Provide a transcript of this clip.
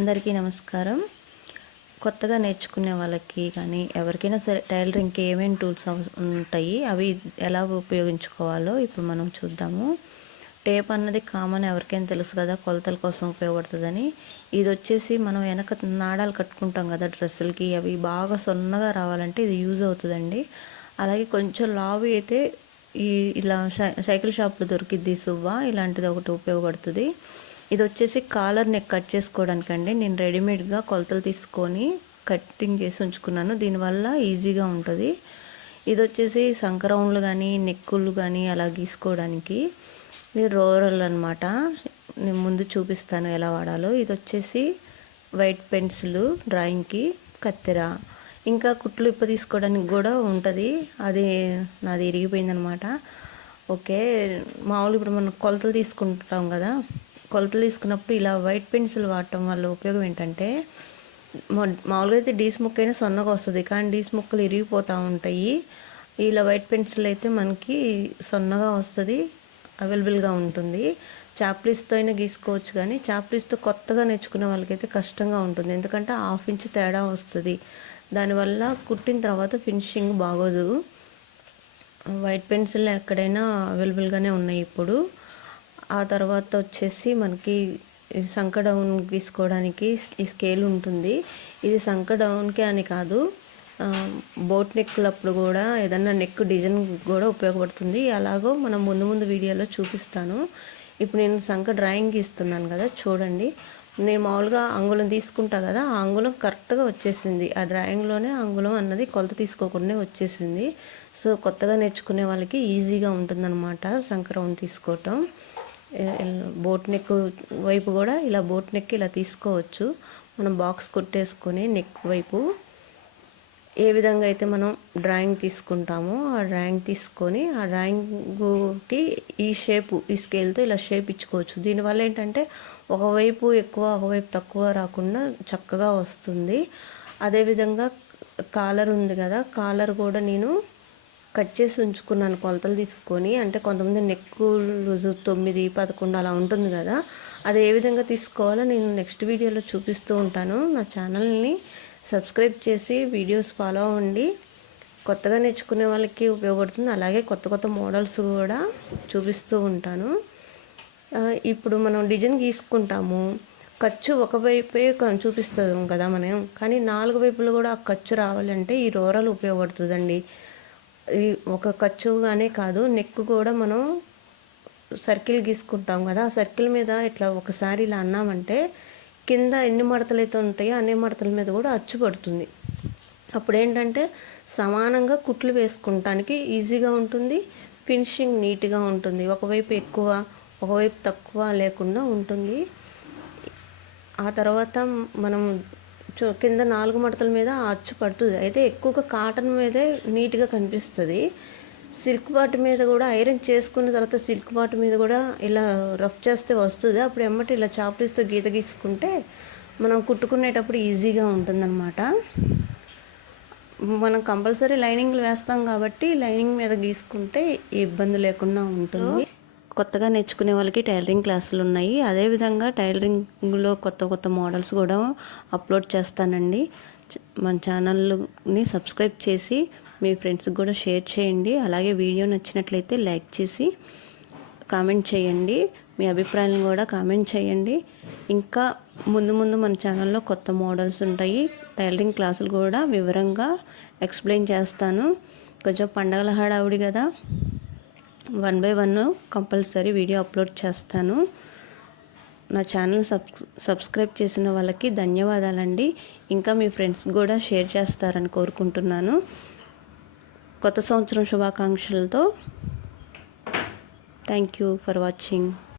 అందరికీ నమస్కారం. కొత్తగా నేర్చుకునే వాళ్ళకి కానీ ఎవరికైనా సరే టైలరింగ్కి ఏమేమి టూల్స్ ఉంటాయి, అవి ఎలా ఉపయోగించుకోవాలో ఇప్పుడు మనం చూద్దాము. టేప్ అన్నది కామన్, ఎవరికైనా తెలుసు కదా, కొలతల కోసం ఉపయోగపడుతుందని. ఇది వచ్చేసి మనం వెనక నాడాలు కట్టుకుంటాం కదా డ్రెస్సులకి, అవి బాగా సన్నగా రావాలంటే ఇది యూజ్ అవుతుందండి. అలాగే కొంచెం లావు అయితే ఇలా సైకిల్ షాప్లో దొరికిద్ది సువ్వ, ఇలాంటిది ఒకటి ఉపయోగపడుతుంది. ఇది వచ్చేసి కాలర్ నెక్ కట్ చేసుకోవడానికండి. నేను రెడీమేడ్గా కొలతలు తీసుకొని కట్టింగ్ చేసి ఉంచుకున్నాను, దీనివల్ల ఈజీగా ఉంటుంది. ఇది వచ్చేసి సంక్రౌండ్లు కానీ నెక్కులు కానీ అలా గీసుకోవడానికి. ఇది రోలర్ అనమాట, నేను ముందు చూపిస్తాను ఎలా వాడాలో. ఇది వచ్చేసి వైట్ పెన్సిల్, డ్రాయింగ్కి కత్తెర, ఇంకా కుట్లు ఇప్ప తీసుకోవడానికి కూడా ఉంటుంది. అది నాది ఇరిగిపోయిందనమాట. ఓకే, మామూలు ఇప్పుడు మనం కొలతలు తీసుకుంటాం కదా, కొలతలు తీసుకున్నప్పుడు ఇలా వైట్ పెన్సిల్ వాడటం వల్ల ఉపయోగం ఏంటంటే, మామూలుగా అయితే డీస్ ముక్క అయినా సన్నగా వస్తుంది, కానీ డీస్ ముక్కలు ఇరిగిపోతూ ఉంటాయి. ఇలా వైట్ పెన్సిల్ అయితే మనకి సన్నగా వస్తుంది, అవైలబుల్గా ఉంటుంది. చాప్లీస్తో అయినా గీసుకోవచ్చు, కానీ చాప్లీస్తో కొత్తగా నేర్చుకునే వాళ్ళకైతే కష్టంగా ఉంటుంది, ఎందుకంటే 1/2 ఇంచ్ తేడా వస్తుంది. దానివల్ల కుట్టిన తర్వాత ఫినిషింగ్ బాగోదు. వైట్ పెన్సిల్ ఎక్కడైనా అవైలబుల్గానే ఉన్నాయి ఇప్పుడు. ఆ తర్వాత వచ్చేసి మనకి సంక డౌన్ గీసుకోవడానికి ఈ స్కేల్ ఉంటుంది. ఇది సంక డౌన్కే అని కాదు, బోట్ నెక్కులప్పుడు కూడా ఏదన్నా నెక్ డిజైన్ కూడా ఉపయోగపడుతుంది. అలాగో మనం ముందు వీడియోలో చూపిస్తాను. ఇప్పుడు నేను సంక డ్రాయింగ్ గీస్తున్నాను కదా, చూడండి. నేను మామూలుగా అంగుళం తీసుకుంటా కదా, ఆ అంగుళం కరెక్ట్గా వచ్చేసింది. ఆ డ్రాయింగ్లోనే అంగుళం అన్నది కొలత తీసుకోకుండా వచ్చేసింది. సో కొత్తగా నేర్చుకునే వాళ్ళకి ఈజీగా ఉంటుందన్నమాట సంక రౌండ్ తీసుకోవటం. బోట్ నెక్ వైపు కూడా ఇలా బోట్ నెక్ ఇలా తీసుకోవచ్చు. మనం బాక్స్ కొట్టేసుకొని నెక్ వైపు ఏ విధంగా అయితే మనం డ్రాయింగ్ తీసుకుంటామో ఆ డ్రాయింగ్ తీసుకొని ఆ డ్రాయింగ్కి ఈ షేపు, ఈ స్కేల్తో ఇలా షేప్ ఇచ్చుకోవచ్చు. దీనివల్ల ఏంటంటే ఒకవైపు ఎక్కువ ఒకవైపు తక్కువ రాకుండా చక్కగా వస్తుంది. అదేవిధంగా కాలర్ ఉంది కదా, కాలర్ కూడా నేను కట్ చేసి ఉంచుకున్నాను కొలతలు తీసుకొని. అంటే కొంతమంది నెక్ లూజు 9, 11 అలా ఉంటుంది కదా, అది ఏ విధంగా తీసుకోవాలో నేను నెక్స్ట్ వీడియోలో చూపిస్తూ ఉంటాను. నా ఛానల్ని సబ్స్క్రైబ్ చేసి వీడియోస్ ఫాలో అవ్వండి, కొత్తగా నేర్చుకునే వాళ్ళకి ఉపయోగపడుతుంది. అలాగే కొత్త మోడల్స్ కూడా చూపిస్తూ ఉంటాను. ఇప్పుడు మనం డిజైన్ గీసుకుంటాము, ఖర్చు ఒకవైపే చూపిస్తాం కదా మనం, కానీ 4 వైపులు కూడా ఆ ఖర్చు రావాలంటే ఈ రోలర్ ఉపయోగపడుతుందండి. ఒక ఖర్చుగానే కాదు, నెక్ కూడా మనం సర్కిల్ గీసుకుంటాం కదా, ఆ సర్కిల్ మీద ఇట్లా ఒకసారి ఇలా అన్నామంటే కింద ఎన్ని మడతలు అయితే ఉంటాయో అన్ని మడతల మీద కూడా అచ్చు పడుతుంది. అప్పుడు ఏంటంటే సమానంగా కుట్లు వేసుకుంటానికి ఈజీగా ఉంటుంది, ఫినిషింగ్ నీట్గా ఉంటుంది. ఒకవైపు ఎక్కువ ఒకవైపు తక్కువ లేకుండా ఉంటుంది. ఆ తర్వాత మనం కింద 4 మడతల మీద అచ్చు పడుతుంది. అయితే ఎక్కువగా కాటన్ మీదే నీట్గా కనిపిస్తుంది. సిల్క్ పార్ట్ మీద కూడా ఐరన్ చేసుకున్న తర్వాత సిల్క్ పార్ట్ మీద కూడా ఇలా రఫ్ చేస్తే వస్తుంది. అప్పుడు ఎమ్మటి ఇలా చాప్లీస్తో గీత గీసుకుంటే మనం కుట్టుకునేటప్పుడు ఈజీగా ఉంటుందన్నమాట. మనం కంపల్సరీ లైనింగ్లు వేస్తాం కాబట్టి లైనింగ్ మీద గీసుకుంటే ఇబ్బంది లేకుండా ఉంటుంది. కొత్తగా నేర్చుకునే వాళ్ళకి టైలరింగ్ క్లాసులు ఉన్నాయి. అదేవిధంగా టైలరింగ్లో కొత్త మోడల్స్ కూడా అప్లోడ్ చేస్తానండి. మన ఛానల్ని సబ్స్క్రైబ్ చేసి మీ ఫ్రెండ్స్కి కూడా షేర్ చేయండి. అలాగే వీడియో నచ్చినట్లయితే లైక్ చేసి కామెంట్ చేయండి, మీ అభిప్రాయాలను కూడా కామెంట్ చేయండి. ఇంకా ముందు మన ఛానల్లో కొత్త మోడల్స్ ఉంటాయి, టైలరింగ్ క్లాసులు కూడా వివరంగా ఎక్స్ప్లెయిన్ చేస్తాను. కొంచెం పండగల హడావుడి కదా, 1 by 1 కంపల్సరీ వీడియో అప్లోడ్ చేస్తాను. నా ఛానల్ సబ్స్క్రైబ్ చేసిన వాళ్ళకి ధన్యవాదాలండి. ఇంకా మీ ఫ్రెండ్స్ కూడా షేర్ చేస్తారని కోరుకుంటున్నాను. కొత్త సంవత్సరం శుభాకాంక్షలతో. Thank you for watching.